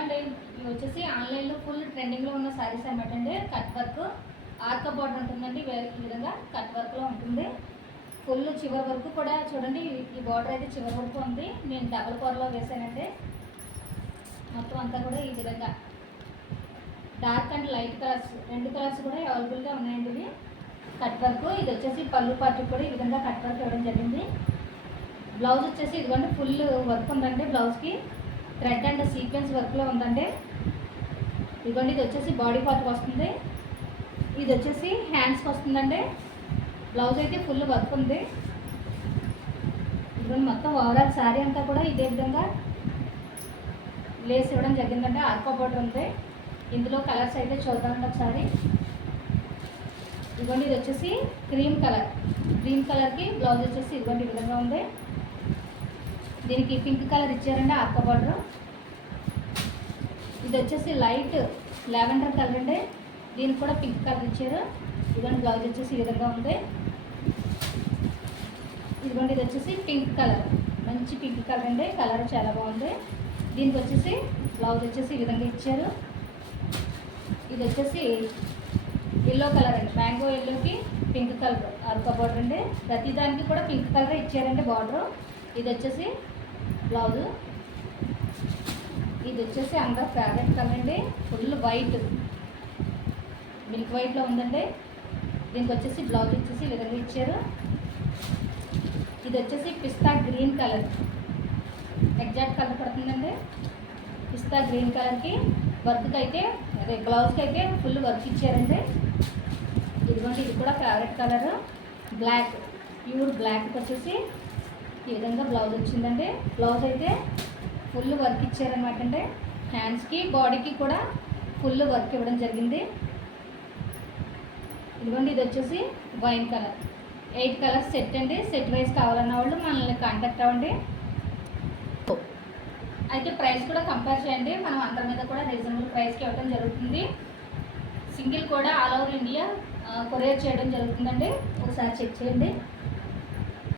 అండి, ఇవి వచ్చేసి ఆన్లైన్లో ఫుల్ ట్రెండింగ్లో ఉన్న శారీస్ అనమాట అండి. కట్ వర్క్ ఆర్క బార్డర్ ఉంటుందండి. ఈ విధంగా కట్ వర్క్లో ఉంటుంది. ఫుల్ చివరి వరకు కూడా చూడండి, ఈ బార్డర్ అయితే చివరి వరకు ఉంది. నేను డబల్ కూరలో వేసానండి. మొత్తం అంతా కూడా ఈ విధంగా డార్క్ అండ్ లైట్ కలర్స్, రెండు కలర్స్ కూడా అవైలబుల్గా ఉన్నాయండి. ఇవి కట్ వర్క్. ఇది వచ్చేసి పళ్ళు పార్టీ కూడా ఈ విధంగా కట్ వర్క్ ఇవ్వడం జరిగింది. బ్లౌజ్ వచ్చేసి ఇదిగోండి ఫుల్ వర్క్ ఉందండి. బ్లౌజ్కి థ్రెడ్ అండ్ సీక్వెన్స్ వర్క్లో ఉందండి. ఇదిగోండి ఇది వచ్చేసి బాడీ పార్ట్కి వస్తుంది. ఇది వచ్చేసి హ్యాండ్స్కి వస్తుందండి. బ్లౌజ్ అయితే ఫుల్ వర్క్ ఉంది. ఇదిగోండి మొత్తం ఓవరాల్ శారీ అంతా కూడా ఇదే విధంగా లేస్ ఇవ్వడం జరిగిందండి. ఆర్కో బోర్డర్ ఉంది. ఇందులో కలర్స్ అయితే చూద్దామండి ఒకసారి. ఇదిగోండి ఇది వచ్చేసి క్రీమ్ కలర్. క్రీమ్ కలర్కి బ్లౌజ్ వచ్చేసి ఇదిగోండి ఈ విధంగా ఉంది. దీనికి పింక్ కలర్ ఇచ్చారండి ఆర్కో బార్డర్. ఇది వచ్చేసి లైట్ లావెండర్ కలర్ అండి. దీనికి కూడా పింక్ కలర్ ఇచ్చారు. ఇదిగోండి బ్లౌజ్ వచ్చేసి ఈ విధంగా ఉంది. ఇదిగోండి ఇది వచ్చేసి పింక్ కలర్, మంచి పింక్ కలర్ అండి. కలర్ చాలా బాగుంది. దీనికి వచ్చేసి బ్లౌజ్ వచ్చేసి ఈ విధంగా ఇచ్చారు. ఇది వచ్చేసి ఎల్లో కలర్ అండి. మ్యాంగో ఎల్లోకి పింక్ కలర్ ఆర్కో బార్డర్ అండి. ప్రతిదానికి కూడా పింక్ కలర్ ఇచ్చారండి బార్డర్. ఇది వచ్చేసి బ్లౌజు. ఇది వచ్చేసి అందరూ ఫేవరెట్ కలర్ అండి. ఫుల్ వైట్, మిల్క్ వైట్లో ఉందండి. దీనికి వచ్చేసి బ్లౌజ్ వచ్చేసి ఈ విధంగా ఇచ్చారు. ఇది వచ్చేసి పిస్తా గ్రీన్ కలర్, ఎగ్జాక్ట్ కలర్ పడుతుందండి. పిస్తా గ్రీన్ కలర్కి వర్క్కి అయితే, అదే బ్లౌజ్కి అయితే ఫుల్ వర్క్ ఇచ్చారండి. ఇదిగోండి ఇది కూడా ఫేవరెట్ కలర్ బ్లాక్, ప్యూర్ బ్లాక్కి వచ్చేసి ఈ విధంగా బ్లౌజ్ వచ్చిందండి. బ్లౌజ్ అయితే ఫుల్ వర్క్ ఇచ్చారనమాట అండి. హ్యాండ్స్కి బాడీకి కూడా ఫుల్ వర్క్ ఇవ్వడం జరిగింది. ఇదిగోండి ఇది వచ్చేసి వైన్ కలర్. 8 కలర్స్ సెట్ అండి. సెట్ వైజ్ కావాలన్న వాళ్ళు మనల్ని కాంటాక్ట్ అవ్వండి. అయితే ప్రైస్ కూడా కంపేర్ చేయండి. మనం అందరి మీద కూడా రీజనబుల్ ప్రైస్కి ఇవ్వడం జరుగుతుంది. సింగిల్ కూడా ఆల్ ఓవర్ ఇండియా కొరియర్ చేయడం జరుగుతుందండి. ఒకసారి చెక్ చేయండి.